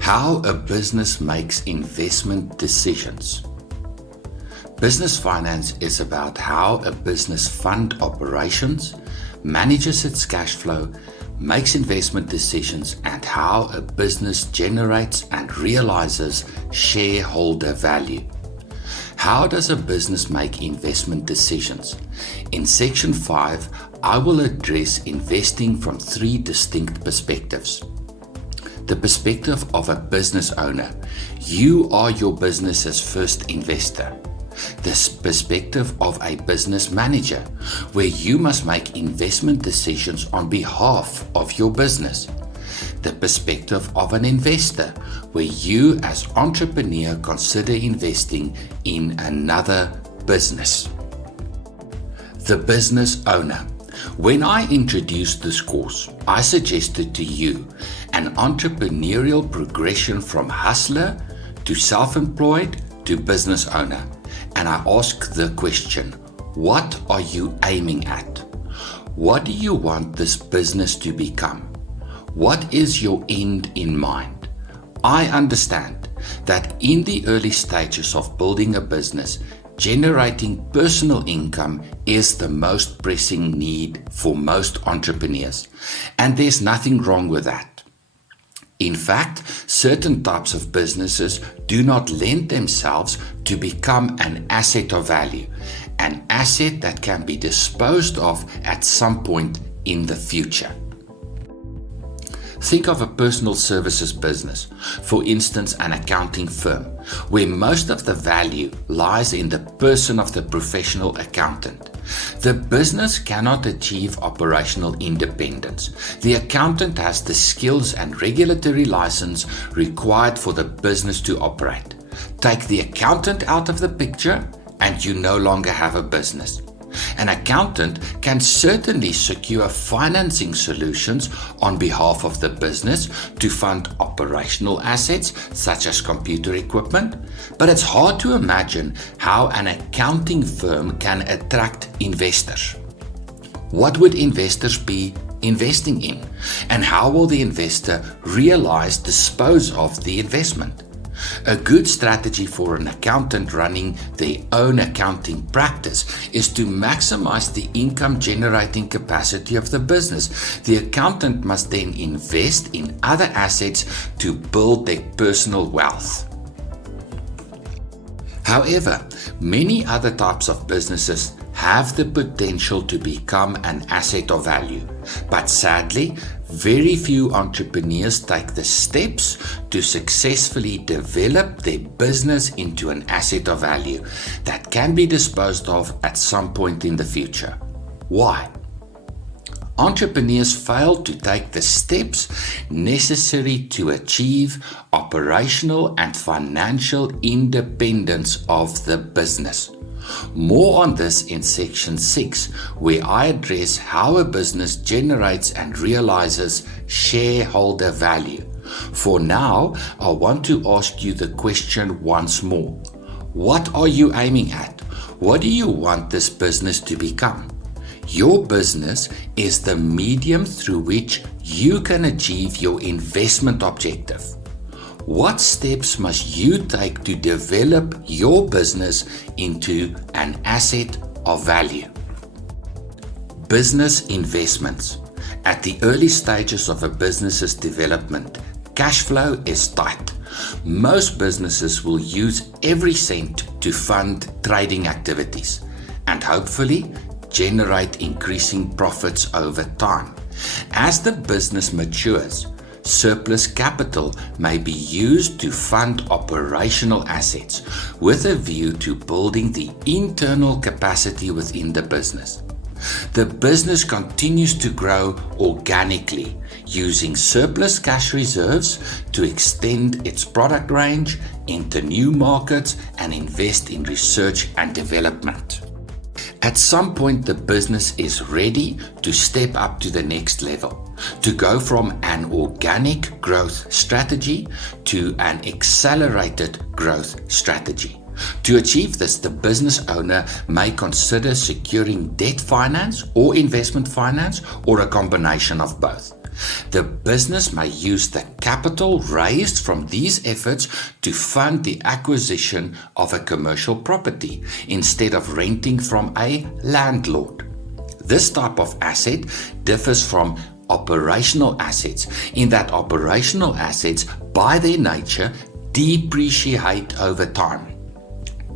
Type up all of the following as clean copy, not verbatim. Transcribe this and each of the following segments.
How a business makes investment decisions. Business finance is about how a business funds operations, manages its cash flow, makes investment decisions, and how a business generates and realizes shareholder value. How does a business make investment decisions? In Section 5, I will address investing from three distinct perspectives. The perspective of a business owner. You are your business's first investor. The perspective of a business manager, where you must make investment decisions on behalf of your business. The perspective of an investor, where you as entrepreneur consider investing in another business. The business owner. When I introduced this course, I suggested to you an entrepreneurial progression from hustler to self-employed to business owner. And I ask the question, what are you aiming at? What do you want this business to become? What is your end in mind? I understand that in the early stages of building a business, generating personal income is the most pressing need for most entrepreneurs, and there's nothing wrong with that. In fact, certain types of businesses do not lend themselves to become an asset of value, an asset that can be disposed of at some point in the future. Think of a personal services business, for instance an accounting firm, where most of the value lies in the person of the professional accountant. The business cannot achieve operational independence. The accountant has the skills and regulatory license required for the business to operate. Take the accountant out of the picture and you no longer have a business. An accountant can certainly secure financing solutions on behalf of the business to fund operational assets such as computer equipment, but it's hard to imagine how an accounting firm can attract investors. What would investors be investing in, and how will the investor dispose of the investment? A good strategy for an accountant running their own accounting practice is to maximize the income generating capacity of the business. The accountant must then invest in other assets to build their personal wealth. However, many other types of businesses have the potential to become an asset of value, but sadly, very few entrepreneurs take the steps to successfully develop their business into an asset of value that can be disposed of at some point in the future. Why? Entrepreneurs fail to take the steps necessary to achieve operational and financial independence of the business. More on this in Section 6, where I address how a business generates and realizes shareholder value. For now, I want to ask you the question once more. What are you aiming at? What do you want this business to become? Your business is the medium through which you can achieve your investment objective. What steps must you take to develop your business into an asset of value? Business investments. At the early stages of a business's development, cash flow is tight. Most businesses will use every cent to fund trading activities and hopefully generate increasing profits over time. As the business matures, surplus capital may be used to fund operational assets with a view to building the internal capacity within the business. The business continues to grow organically, using surplus cash reserves to extend its product range into new markets and invest in research and development. At some point, the business is ready to step up to the next level, to go from an organic growth strategy to an accelerated growth strategy. To achieve this, the business owner may consider securing debt finance or investment finance or a combination of both. The business may use the capital raised from these efforts to fund the acquisition of a commercial property instead of renting from a landlord. This type of asset differs from operational assets in that operational assets, by their nature, depreciate over time,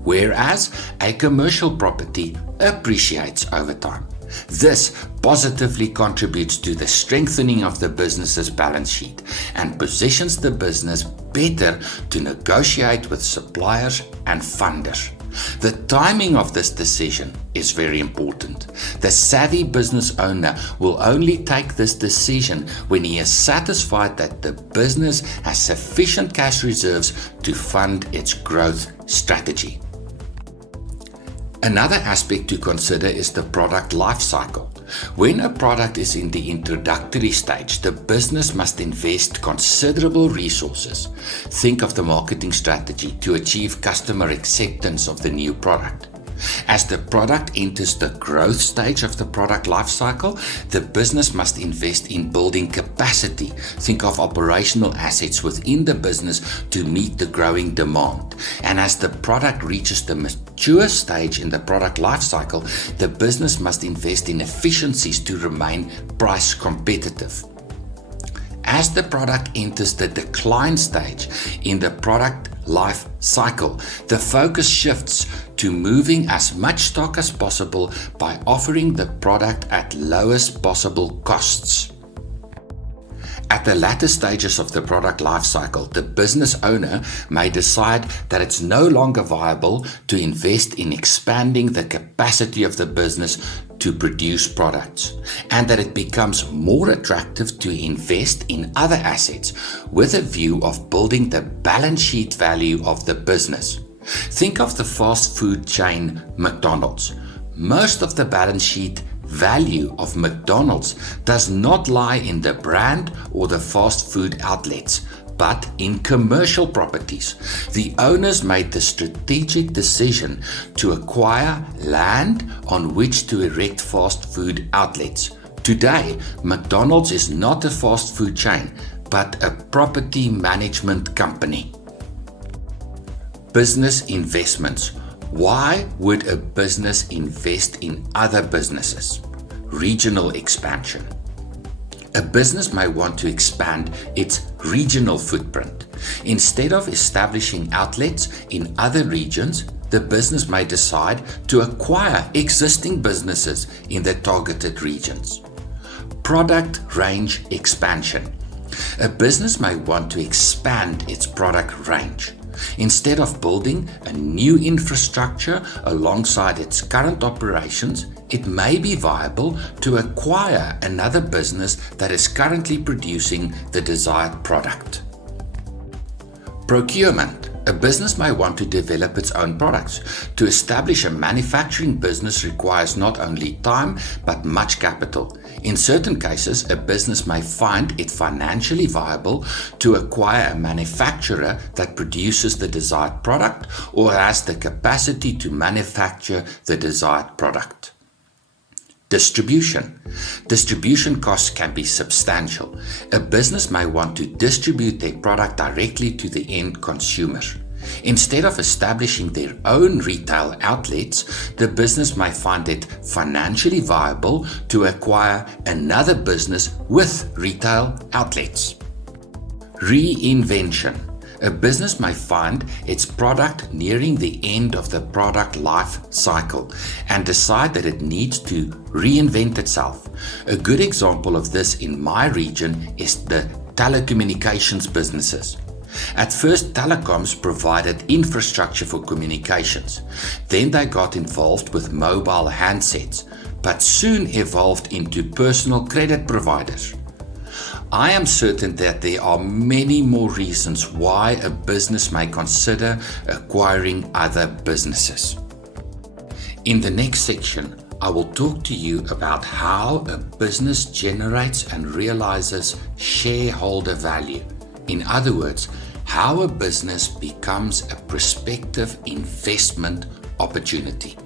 whereas a commercial property appreciates over time. This positively contributes to the strengthening of the business's balance sheet and positions the business better to negotiate with suppliers and funders. The timing of this decision is very important. The savvy business owner will only take this decision when he is satisfied that the business has sufficient cash reserves to fund its growth strategy. Another aspect to consider is the product life cycle. When a product is in the introductory stage, the business must invest considerable resources. Think of the marketing strategy to achieve customer acceptance of the new product. As the product enters the growth stage of the product life cycle, the business must invest in building capacity. Think of operational assets within the business to meet the growing demand. And as the product reaches the mature stage in the product life cycle, the business must invest in efficiencies to remain price competitive. As the product enters the decline stage in the product life cycle, the focus shifts to moving as much stock as possible by offering the product at lowest possible costs. At the latter stages of the product life cycle, the business owner may decide that it's no longer viable to invest in expanding the capacity of the business to produce products, and that it becomes more attractive to invest in other assets with a view of building the balance sheet value of the business. Think of the fast food chain McDonald's. Most of the balance sheet value of McDonald's does not lie in the brand or the fast food outlets, but in commercial properties. The owners made the strategic decision to acquire land on which to erect fast food outlets. Today, McDonald's is not a fast food chain, but a property management company. Business investments. Why would a business invest in other businesses? Regional expansion. A business may want to expand its regional footprint. Instead of establishing outlets in other regions, the business may decide to acquire existing businesses in the targeted regions. Product range expansion. A business may want to expand its product range. Instead of building a new infrastructure alongside its current operations, it may be viable to acquire another business that is currently producing the desired product. Procurement. A business may want to develop its own products. To establish a manufacturing business requires not only time, but much capital. In certain cases, a business may find it financially viable to acquire a manufacturer that produces the desired product or has the capacity to manufacture the desired product. Distribution. Distribution costs can be substantial. A business may want to distribute their product directly to the end consumer. Instead of establishing their own retail outlets, the business may find it financially viable to acquire another business with retail outlets. Reinvention. A business may find its product nearing the end of the product life cycle and decide that it needs to reinvent itself. A good example of this in my region is the telecommunications businesses. At first, telecoms provided infrastructure for communications. Then they got involved with mobile handsets, but soon evolved into personal credit providers. I am certain that there are many more reasons why a business may consider acquiring other businesses. In the next section, I will talk to you about how a business generates and realizes shareholder value. In other words, how a business becomes a prospective investment opportunity.